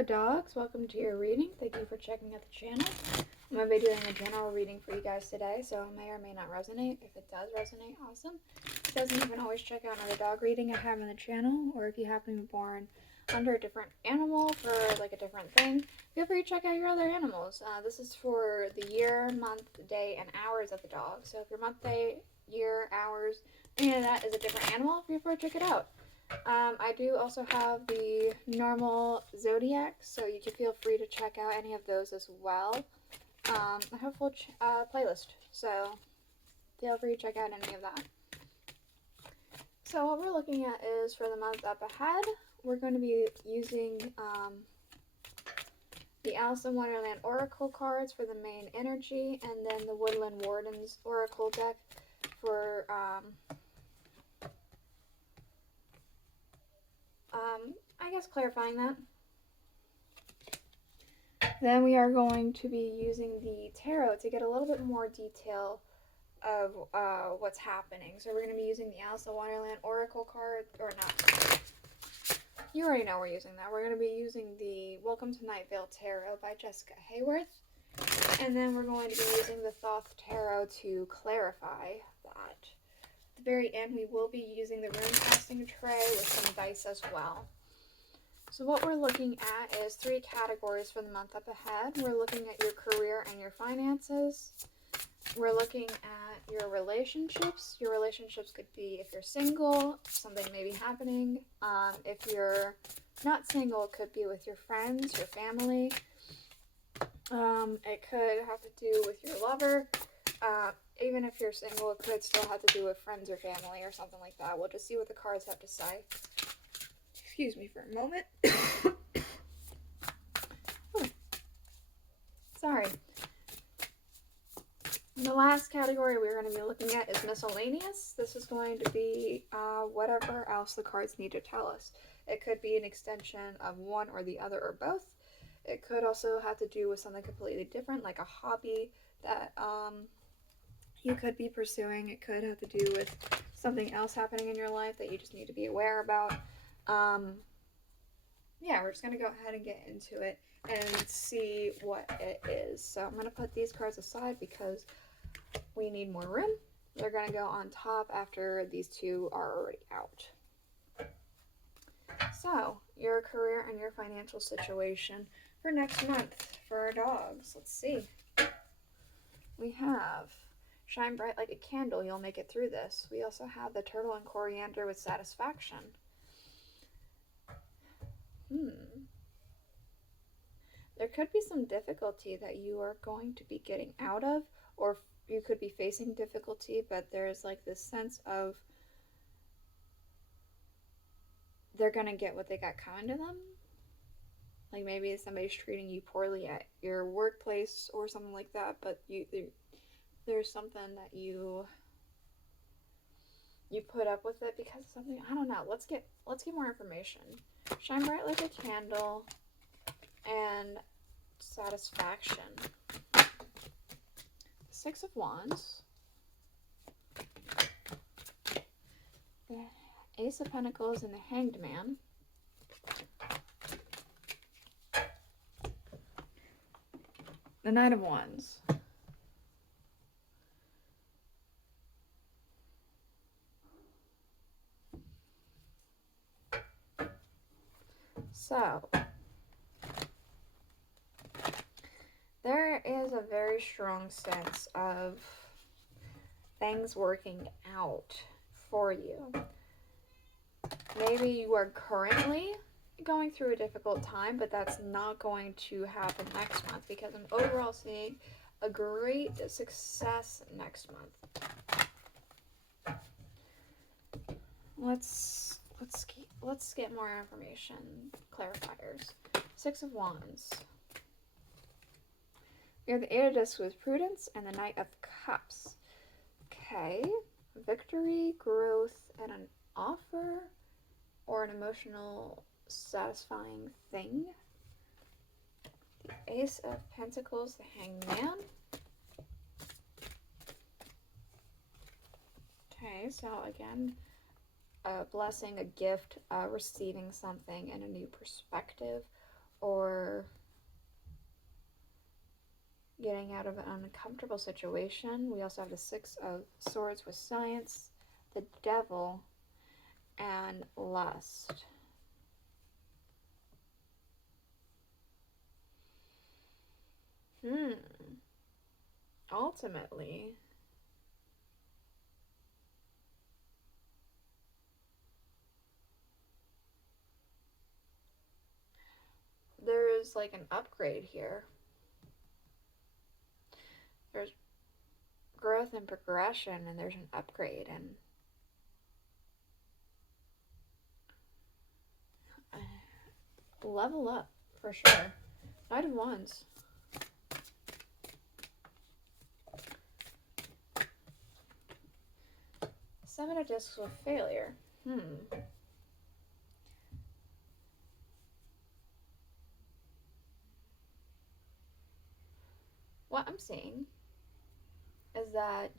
Hello dogs, welcome to your reading. Thank you for checking out the channel. I'm going to be doing a general reading for you guys today, so it may or may not resonate. If it does resonate, awesome. If it doesn't, you can always check out another dog reading I have on the channel, or if you happen to be born under a different animal for like a different thing, feel free to check out your other animals. This is for the year, month, day, and hours of the dog. So if your month, day, year, hours, any of that is a different animal, feel free to check it out. I do also have the normal zodiac, so you can feel free to check out any of those as well. I have a full playlist, so feel free to check out any of that. So what we're looking at is for the month up ahead, we're going to be using the Aleister Wonderland Oracle cards for the main energy, and then the Woodland Wardens Oracle deck for I guess clarifying that. Then we are going to be using the tarot to get a little bit more detail of what's happening. So we're going to be using the Aleister Wonderland Oracle card, or not. You already know we're using that. We're going to be using the Welcome to Night Vale Tarot by Jessica Hayworth. And then we're going to be using the Thoth Tarot to clarify that. At the very end, we will be using the rune casting tray with some dice as well. So what we're looking at is 3 categories for the month up ahead. We're looking at your career and your finances. We're looking at your relationships. Your relationships could be if you're single, something may be happening. If you're not single, it could be with your friends, your family. It could have to do with your lover. Even if you're single, it could still have to do with friends or family or something like that. We'll just see what the cards have to say. Excuse me for a moment. Sorry. The last category we're going to be looking at is miscellaneous. This is going to be whatever else the cards need to tell us. It could be an extension of one or the other or both. It could also have to do with something completely different, like a hobby that you could be pursuing. It could have to do with something else happening in your life that you just need to be aware about. Yeah, we're just going to go ahead and get into it and see what it is. So I'm going to put these cards aside because we need more room. They're going to go on top after these 2 are already out. So, your career and your financial situation for next month for our dogs. Let's see. We have Shine Bright Like a Candle, you'll make it through this. We also have the Turtle and Coriander with Satisfaction. There could be some difficulty that you are going to be getting out of, or you could be facing difficulty, but there's like this sense of they're going to get what they got coming to them. Like maybe somebody's treating you poorly at your workplace or something like that, but there's something that you put up with it because of something. I don't know. Let's get more information. Shine Bright Like a Candle and Satisfaction. 6 of Wands. The Ace of Pentacles and the Hanged Man. The Knight of Wands. So, there is a very strong sense of things working out for you. Maybe you are currently going through a difficult time, but that's not going to happen next month because I'm overall seeing a great success next month. Let's get more information, clarifiers. 6 of Wands. We have the 8 of Discs with Prudence and the Knight of Cups. Okay. Victory, growth, and an offer or an emotional satisfying thing. The Ace of Pentacles, the Hanged Man. Okay, so again, a blessing, a gift, receiving something, and a new perspective, or getting out of an uncomfortable situation. We also have the Six of Swords with Science, the Devil, and Lust. Ultimately, there is like an upgrade here. There's growth and progression, and there's an upgrade, and level up for sure. Knight of Wands. Seven of Discs with Failure. What I'm seeing is that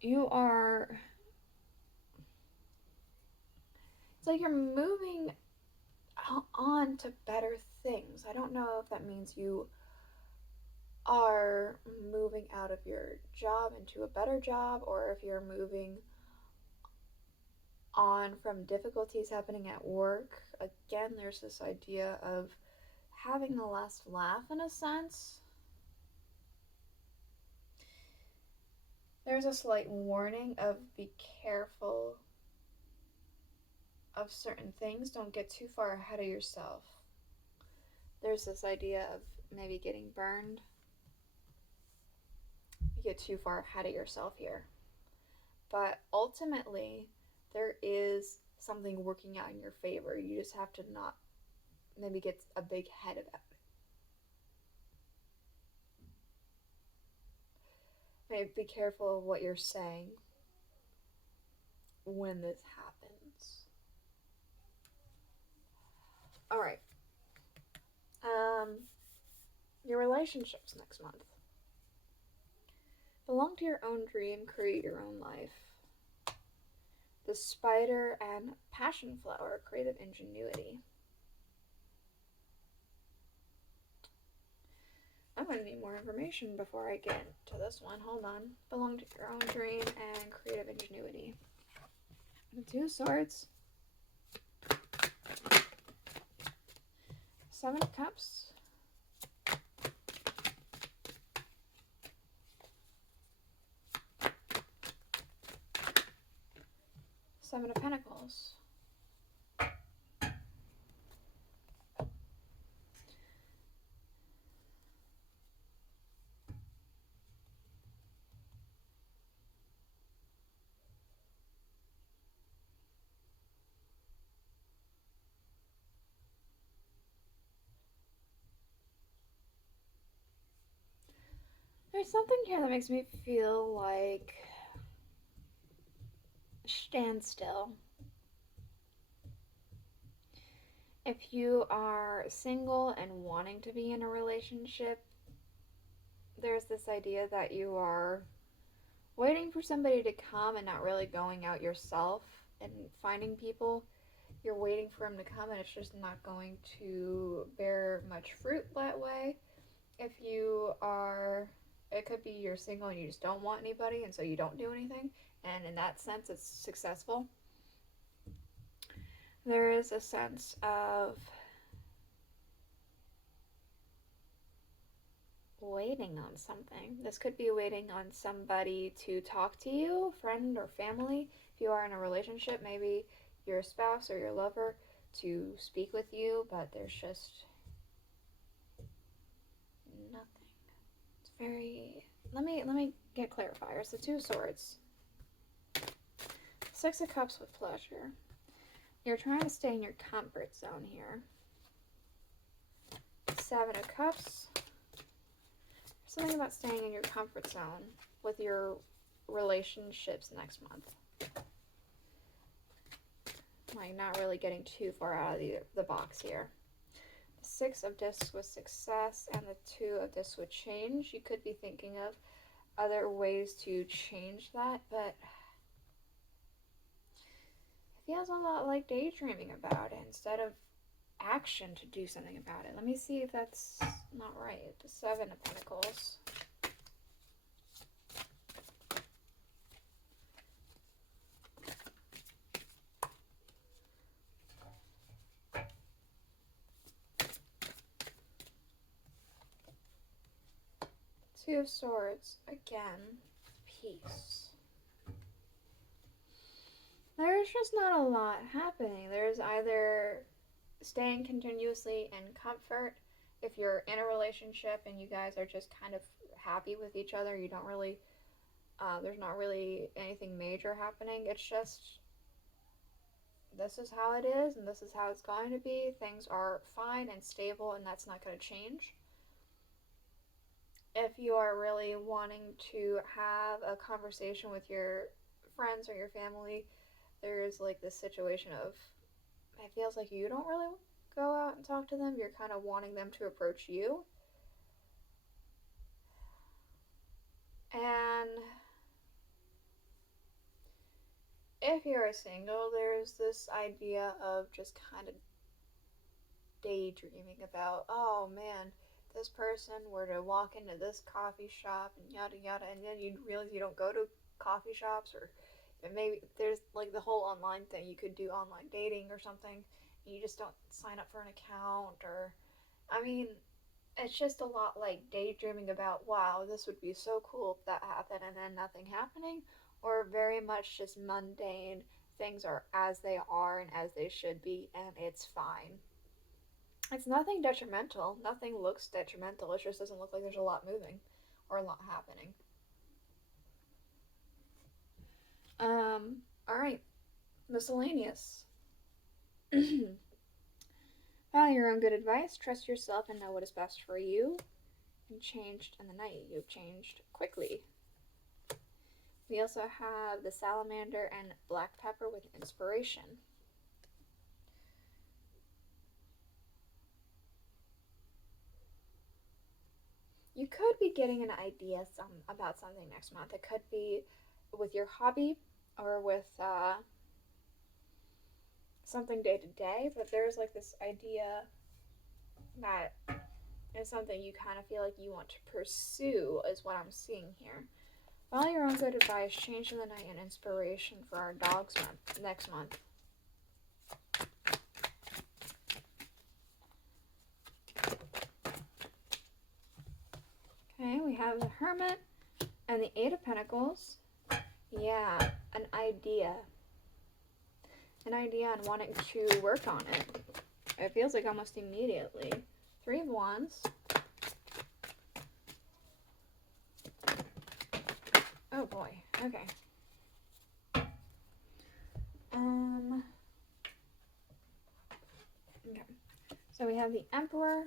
you are, it's like you're moving on to better things. I don't know if that means you are moving out of your job into a better job, or if you're moving on from difficulties happening at work. Again, there's this idea of having the last laugh in a sense. There's a slight warning of be careful of certain things. Don't get too far ahead of yourself. There's this idea of maybe getting burned. You get too far ahead of yourself here. But ultimately, there is something working out in your favor. You just have to not maybe get a big head about it. Maybe be careful of what you're saying when this happens. All right. Your relationships next month. Belong to your own dream, create your own life. The Spider and Passion Flower, creative ingenuity. I'm going to need more information before I get to this one. Hold on. Belong to your own dream and creative ingenuity. The Two Swords. Seven of Cups. Seven of Pentacles. There's something here that makes me feel like standstill. If you are single and wanting to be in a relationship, there's this idea that you are waiting for somebody to come and not really going out yourself and finding people. You're waiting for them to come, and it's just not going to bear much fruit that way. If you are, it could be you're single and you just don't want anybody, and so you don't do anything, and in that sense it's successful. There is a sense of waiting on something. This could be waiting on somebody to talk to you, friend or family. If you are in a relationship, maybe your spouse or your lover to speak with you, but there's just nothing. It's very, let me get clarifiers. The Two Swords. Six of Cups with pleasure. You're trying to stay in your comfort zone here. Seven of Cups. Something about staying in your comfort zone with your relationships next month. Like not really getting too far out of the box here. The Six of Discs with success and the Two of Discs with change. You could be thinking of other ways to change that, but feels a lot like daydreaming about it instead of action to do something about it. Let me see if that's not right. The Seven of Pentacles. Two of Swords. Again, peace. There's just not a lot happening. There's either staying continuously in comfort if you're in a relationship and you guys are just kind of happy with each other. You don't really, there's not really anything major happening. It's just, this is how it is and this is how it's going to be. Things are fine and stable and that's not going to change. If you are really wanting to have a conversation with your friends or your family, there's like this situation of, it feels like you don't really go out and talk to them. You're kind of wanting them to approach you. And if you're single, there's this idea of just kind of daydreaming about, oh man, this person were to walk into this coffee shop and yada yada, and then you realize you don't go to coffee shops, or maybe there's like the whole online thing. You could do online dating or something, and you just don't sign up for an account, or, I mean, it's just a lot like daydreaming about, wow, this would be so cool if that happened, and then nothing happening, or very much just mundane. Things are as they are and as they should be, and it's fine. It's nothing detrimental. Nothing looks detrimental. It just doesn't look like there's a lot moving or a lot happening. Alright. Miscellaneous. Follow your own good advice. Trust yourself and know what is best for you. And changed in the night. You've changed quickly. We also have the Salamander and Black Pepper with inspiration. You could be getting an idea about something next month. It could be with your hobby or with something day to day, but there's like this idea that is something you kind of feel like you want to pursue, is what I'm seeing here. Follow your own good advice, change in the night, and inspiration for our dogs next month. Okay, we have the Hermit and the Eight of Pentacles. Yeah, an idea. An idea on wanting to work on it. It feels like almost immediately. Three of Wands. Oh boy, okay. Okay. So we have the Emperor,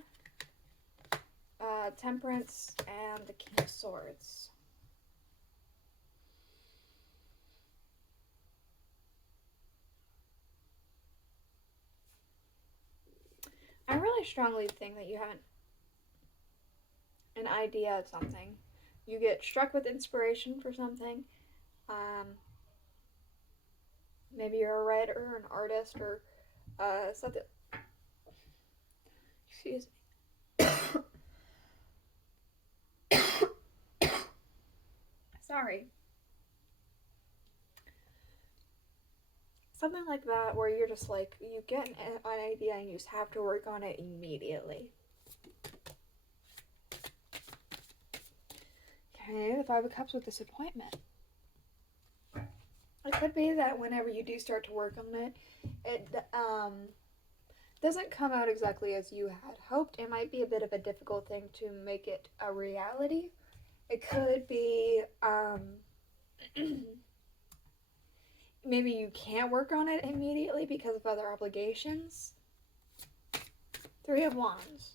Temperance, and the King of Swords. I really strongly think that you have an idea of something. You get struck with inspiration for something. Maybe you're a writer or an artist or something. Excuse me. Sorry. Something like that where you're just like, you get an idea and you just have to work on it immediately. Okay, the Five of Cups with disappointment. It could be that whenever you do start to work on it, it doesn't come out exactly as you had hoped. It might be a bit of a difficult thing to make it a reality. It could be maybe you can't work on it immediately because of other obligations. Three of Wands.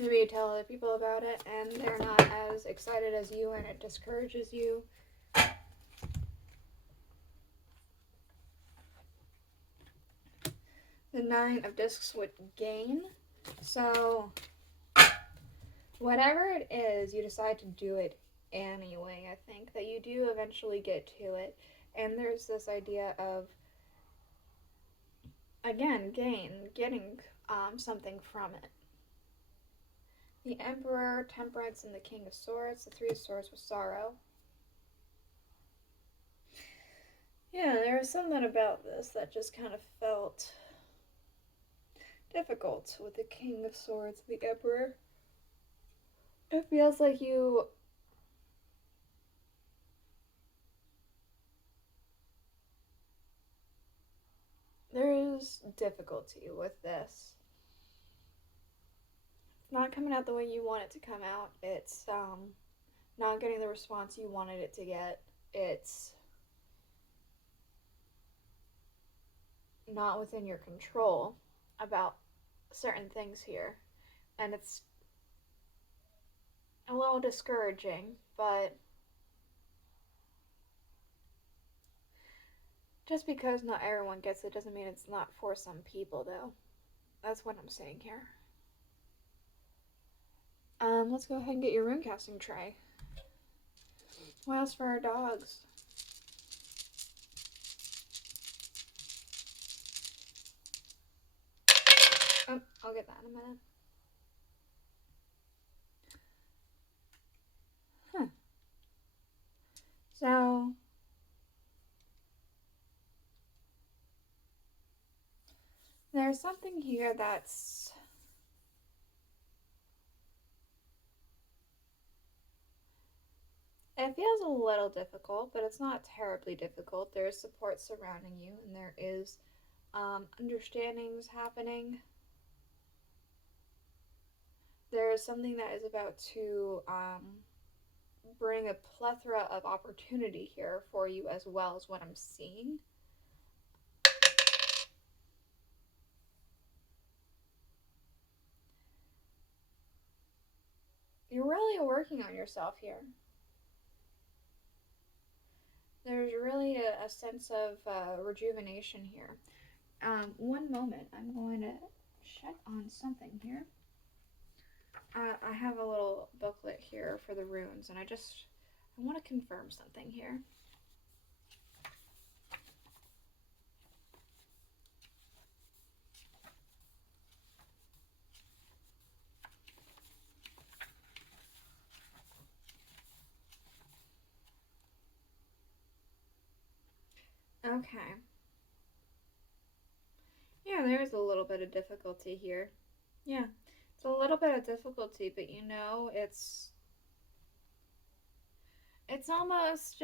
Maybe you tell other people about it and they're not as excited as you and it discourages you. The Nine of Discs with gain. So whatever it is, you decide to do it anyway. I think that you do eventually get to it. And there's this idea of, again, getting something from it. The Emperor, Temperance, and the King of Swords. The Three of Swords with Sorrow. Yeah, there was something about this that just kind of felt difficult with the King of Swords, the Emperor. It feels like there is difficulty with this. It's not coming out the way you want it to come out. It's not getting the response you wanted it to get. It's not within your control about certain things here. And it's a little discouraging, but just because not everyone gets it doesn't mean it's not for some people, though. That's what I'm saying here. Let's go ahead and get your rune casting tray. What else for our dogs? Oh, I'll get that in a minute. Huh. So, there's something here that's it feels a little difficult, but it's not terribly difficult. There's support surrounding you, and there is understandings happening. There is something that is about to bring a plethora of opportunity here for you, as well as what I'm seeing. You're really working on yourself here. There's really a sense of rejuvenation here. One moment, I'm going to check on something here. I have a little booklet here for the runes, and I want to confirm something here. Okay. Yeah, there's a little bit of difficulty here. Yeah, it's a little bit of difficulty, but you know, it's almost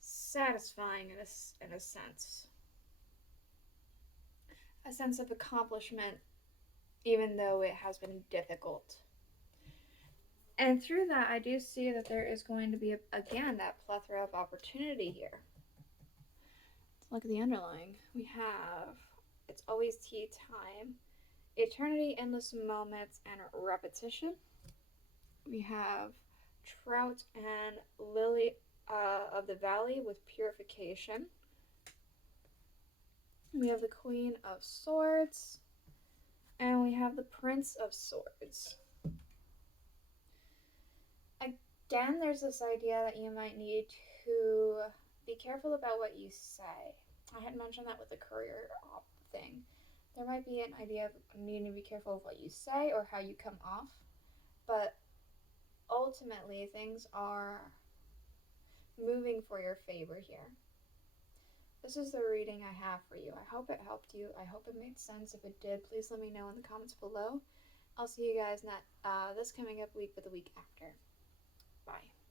satisfying in a sense of accomplishment, even though it has been difficult. And through that, I do see that there is going to be, again, that plethora of opportunity here. Let's look at the underlying. We have, it's always tea time, eternity, endless moments, and repetition. We have trout and lily of the valley with purification. We have the Queen of Swords. And we have the Prince of Swords. Again, there's this idea that you might need to be careful about what you say. I had mentioned that with the career thing. There might be an idea of needing to be careful of what you say or how you come off. But ultimately, things are moving for your favor here. This is the reading I have for you. I hope it helped you. I hope it made sense. If it did, please let me know in the comments below. I'll see you guys not this coming up week, but the week after. Bye.